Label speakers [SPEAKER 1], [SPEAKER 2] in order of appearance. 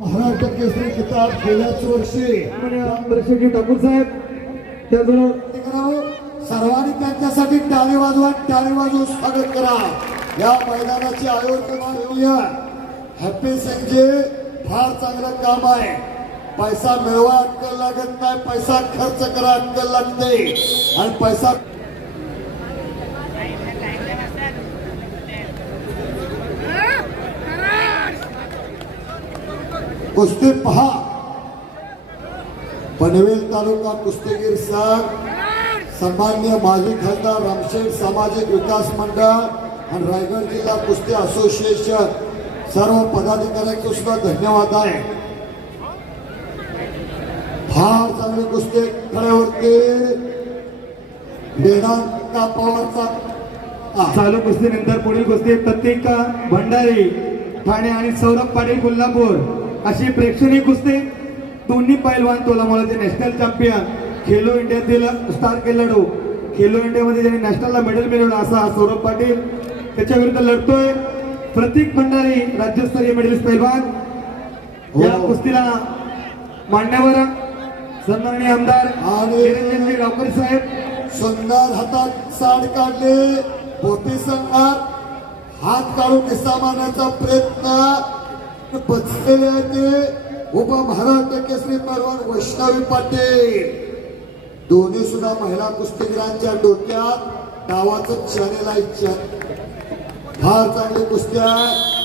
[SPEAKER 1] महाराष्ट्र केसरी किताब गेल्याच वर्षी.
[SPEAKER 2] प्रशिक्षक ठाकूर साहेब त्याचबरोबर.
[SPEAKER 1] सर्वांनी त्यांच्यासाठी टाळी वाजवा टाळी वाजवून स्वागत करा. या मैदानाचे आयोजन हॅपी सिंगचे फार चांगलं काम आहे. पैसा मिळवा अक्कल लागत नाही. पैसा खर्च करा अक्कल लागते. आणि पैसा कुस्ती पहा. पनवेल तालुका कुस्तीगीर संघ सन्मान्य माजी खासदार रामशेठ सामाजिक विकास मंडळ आणि रायगड जिल्हा कुस्ती असोसिएशन सर्व पदाधिकाऱ्यांचे सुद्धा धन्यवाद आहे. फार चांगली कुस्ती खेळावरती. वेदांता पवारचा?
[SPEAKER 2] चालू कुस्तीनंतर पुढील कुस्ती प्रत्येक भंडारी ठाणे आणि सौरभ पाटील कोल्हापूर. अशी प्रेक्षणीय कुस्ती. दोन्ही पैलवान तोलामोलाचे नॅशनल चॅम्पियन खेलो इंडियातील स्टार खेळाडू खेलो इंडियामध्ये ज्यांनी नॅशनलला मेडल मिळवलं असा सौरभ पाटील. त्याच्या विरुद्ध लढतोय. प्रतीक भंडारी राज्यस्तरीय मेडलिस्ट पैलवान. या
[SPEAKER 1] हो.
[SPEAKER 2] कुस्तीला मान्यवर सन्माननीय आमदार
[SPEAKER 1] आणि-
[SPEAKER 2] गावकर साहेब.
[SPEAKER 1] सुंदर हातात साड काढले. पोटी संघात हात काढून किस्सा मारण्याचा प्रयत्न. बसलेले ते उप महाराष्ट्र केसरी परवान वैष्णवी पाटील दोन्ही सुद्धा महिला कुस्तीगीरांच्या डोक्यात डावाचं चॅनेल आहे फार चांगली कुस्ती आहे